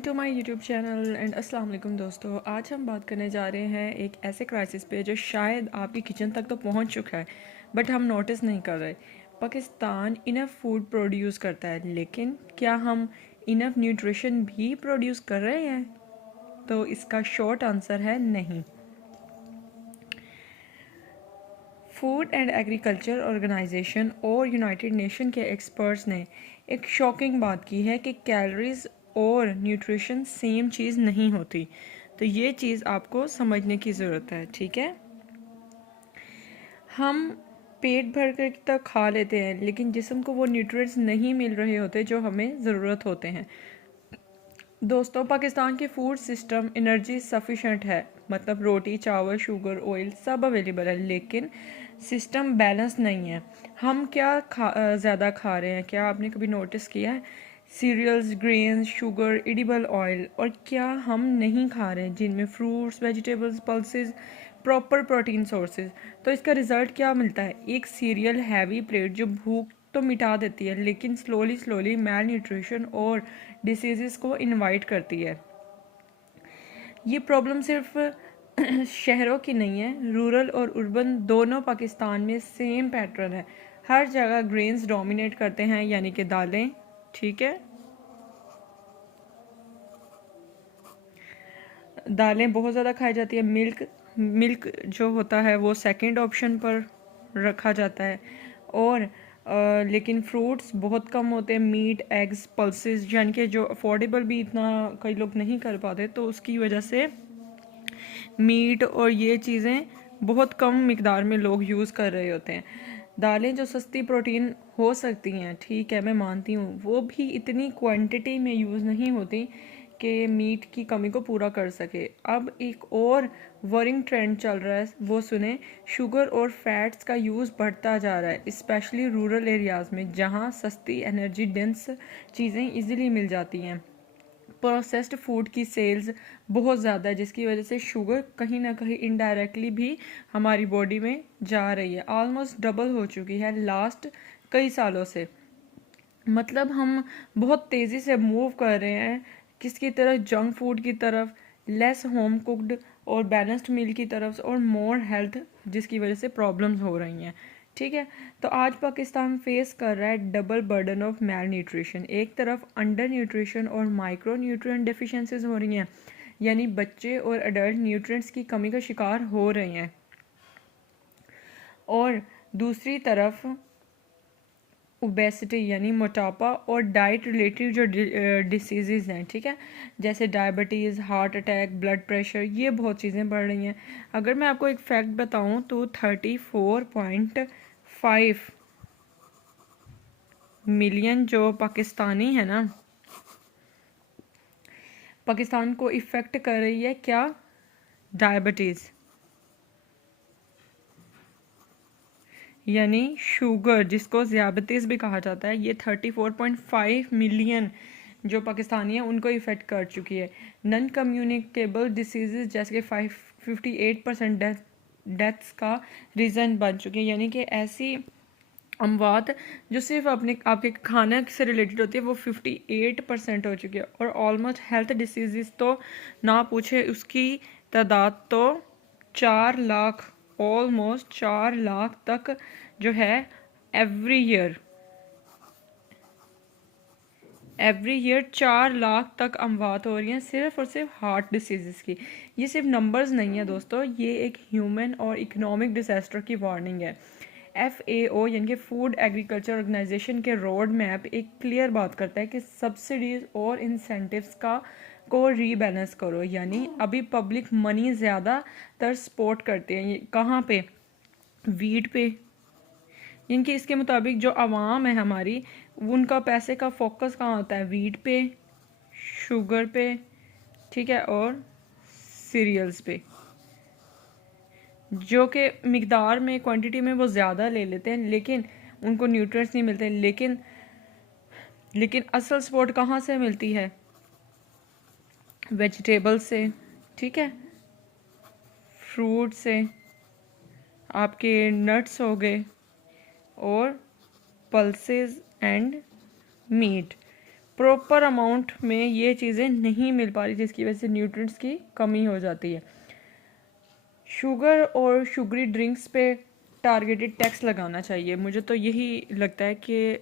To my YouTube channel and अस्सलाम वालेकुम दोस्तों। आज हम बात करने जा रहे हैं एक ऐसे क्राइसिस पे जो शायद आपकी किचन तक तो पहुंच चुका है बट हम नोटिस नहीं कर रहे। पाकिस्तान इनफ फूड प्रोड्यूस करता है, लेकिन क्या हम इनफ न्यूट्रिशन भी प्रोड्यूस कर रहे हैं? तो इसका शॉर्ट आंसर है नहीं। फूड एंड एग्रीकल्चर ऑर्गेनाइजेशन और यूनाइटेड नेशन के एक्सपर्ट्स ने एक शॉकिंग बात की है कि कैलोरीज और न्यूट्रिशन सेम चीज़ नहीं होती। तो ये चीज़ आपको समझने की ज़रूरत है, ठीक है। हम पेट भर कर तो खा लेते हैं, लेकिन जिस्म को वो न्यूट्रिएंट्स नहीं मिल रहे होते जो हमें ज़रूरत होते हैं। दोस्तों, पाकिस्तान के फूड सिस्टम एनर्जी सफिशेंट है, मतलब रोटी, चावल, शुगर, ऑयल सब अवेलेबल है, लेकिन सिस्टम बैलेंस नहीं है। हम क्या ज़्यादा खा रहे हैं? क्या आपने कभी नोटिस किया है? Cereals, grains, sugar, edible oil, और क्या हम नहीं खा रहे हैं जिनमें fruits, vegetables, pulses, proper protein sources. तो इसका रिज़ल्ट क्या मिलता है? एक सीरियल हैवी प्लेट जो भूख तो मिटा देती है, लेकिन स्लोली स्लोली मैल न्यूट्रिशन और डिसीज़ को इनवाइट करती है। ये प्रॉब्लम सिर्फ शहरों की नहीं है, रूरल और अर्बन दोनों पाकिस्तान में सेम पैटर्न है। हर जगह ग्रेन्स डोमिनेट करते हैं, यानी कि दालें, ठीक है। दालें बहुत ज़्यादा खाई जाती है। मिल्क जो होता है वो सेकंड ऑप्शन पर रखा जाता है, और लेकिन फ्रूट्स बहुत कम होते हैं। मीट, एग्स, पल्सेस, यानी कि जो अफोर्डेबल भी इतना कई लोग नहीं कर पाते, तो उसकी वजह से मीट और ये चीज़ें बहुत कम मिकदार में लोग यूज़ कर रहे होते हैं। दालें जो सस्ती प्रोटीन हो सकती हैं, ठीक है, मैं मानती हूँ, वो भी इतनी क्वांटिटी में यूज़ नहीं होती कि मीट की कमी को पूरा कर सके। अब एक और वरिंग ट्रेंड चल रहा है, वो सुने। शुगर और फैट्स का यूज़ बढ़ता जा रहा है, स्पेशली रूरल एरियाज़ में, जहाँ सस्ती एनर्जी डेंस चीज़ें इजीली मिल जाती हैं। प्रोसेस्ड फूड की सेल्स बहुत ज़्यादा है, जिसकी वजह से शुगर कहीं ना कहीं इनडायरेक्टली भी हमारी बॉडी में जा रही है। ऑलमोस्ट डबल हो चुकी है लास्ट कई सालों से। मतलब हम बहुत तेज़ी से मूव कर रहे हैं किसकी तरफ? जंक फूड की तरफ, लेस होम कुक्ड और बैलेंस्ड मील की तरफ, और मोर हेल्थ, जिसकी वजह से प्रॉब्लम्स हो रही हैं, ठीक है। तो आज पाकिस्तान फेस कर रहा है double burden of malnutrition. एक तरफ अंडर न्यूट्रिशन और माइक्रो न्यूट्रिएंट डेफिशिएंसीज हो रही हैं, यानी बच्चे और अडल्ट न्यूट्रिएंट्स की कमी का शिकार हो रहे हैं, और दूसरी तरफ ओबेसिटी यानी मोटापा और डाइट रिलेटेड जो डिसीज़ हैं, ठीक है, जैसे diabetes, heart attack, blood pressure, ये बहुत चीज़ें बढ़ रही हैं। अगर मैं आपको एक फैक्ट बताऊं तो 34.5 मिलियन जो पाकिस्तानी है ना, पाकिस्तान को इफ़ेक्ट कर रही है क्या? डायबिटीज़, यानी शुगर, जिसको ज़ियाबतीस भी कहा जाता है। ये 34.5 मिलियन जो पाकिस्तानी हैं उनको इफ़ेक्ट कर चुकी है। नॉन कम्युनिकेबल डिसीज़ जैसे कि 58% डेथ्स का रीज़न बन चुकी है, यानी कि ऐसी अमवात जो सिर्फ अपने आपके खाने से रिलेटेड होती है, वो 58% हो चुकी है। और ऑलमोस्ट हेल्थ डिसीज़ तो ना पूछे, उसकी तादाद तो 4 लाख, ऑलमोस्ट 4 लाख तक जो है एवरी ईयर 4 लाख तक अमवात हो रही हैं सिर्फ और सिर्फ हार्ट डिसीज़ की। ये सिर्फ नंबर्स नहीं है दोस्तों, ये एक ह्यूमन और इकोनॉमिक डिजास्टर की वार्निंग है। FAO यानी कि फूड एग्रीकल्चर ऑर्गेनाइजेशन के रोड मैप एक क्लियर बात करता है कि सब्सिडीज़ और इंसेंटिव्स का को रीबैलेंस करो। यानी अभी पब्लिक मनी ज़्यादातर सपोर्ट करते हैं, ये कहाँ पे? वीट पे। इनके इसके मुताबिक जो आवाम है हमारी, उनका पैसे का फोकस कहाँ होता है? वीट पे, शुगर पे, ठीक है, और सीरियल्स पे, जो कि मिकदार में, क्वांटिटी में वो ज़्यादा ले लेते हैं, लेकिन उनको न्यूट्रिएंट्स नहीं मिलते। लेकिन असल सपोर्ट कहाँ से मिलती है? वेजिटेबल से, ठीक है, फ्रूट से, आपके नट्स हो गए, और pulses and meat. Proper amount में ये चीज़ें नहीं मिल पा रही, जिसकी वजह से न्यूट्रिएंट्स की कमी हो जाती है। शुगर और शुगरी ड्रिंक्स पे टारगेटेड टैक्स लगाना चाहिए। मुझे तो यही लगता है कि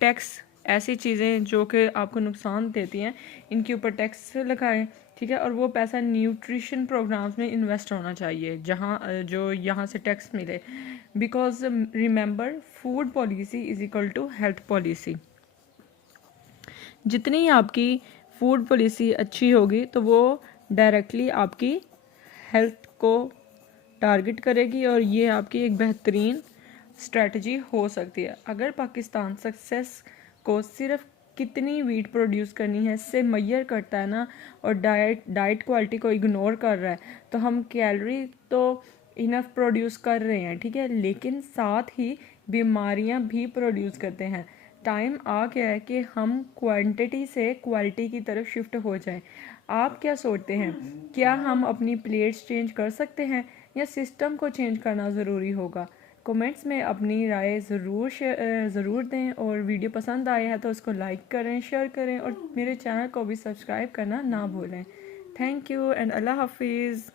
टैक्स, ऐसी चीज़ें जो कि आपको नुकसान देती हैं, इनके ऊपर टैक्स लगाएं, ठीक है। और वो पैसा न्यूट्रिशन प्रोग्राम्स में इन्वेस्ट होना चाहिए जहाँ जो यहाँ से टैक्स मिले। Because remember, food policy is equal to health policy. जितनी आपकी फूड पॉलिसी अच्छी होगी तो वो डायरेक्टली आपकी हेल्थ को टारगेट करेगी, और ये आपकी एक बेहतरीन स्ट्रेटजी हो सकती है। अगर पाकिस्तान सक्सेस को सिर्फ कितनी वीट प्रोड्यूस करनी है इससे मैयर करता है ना, और डाइट क्वालिटी को इग्नोर कर रहा है, तो हम कैलोरी तो इनफ प्रोड्यूस कर रहे हैं, ठीक है, लेकिन साथ ही बीमारियां भी प्रोड्यूस करते हैं। टाइम आ गया है कि हम क्वांटिटी से क्वालिटी की तरफ शिफ्ट हो जाएं। आप क्या सोचते हैं, क्या हम अपनी प्लेट्स चेंज कर सकते हैं या सिस्टम को चेंज करना ज़रूरी होगा? कमेंट्स में अपनी राय ज़रूर दें, और वीडियो पसंद आया है तो उसको लाइक करें, शेयर करें, और मेरे चैनल को भी सब्सक्राइब करना ना भूलें। थैंक यू एंड अल्लाह हाफिज़।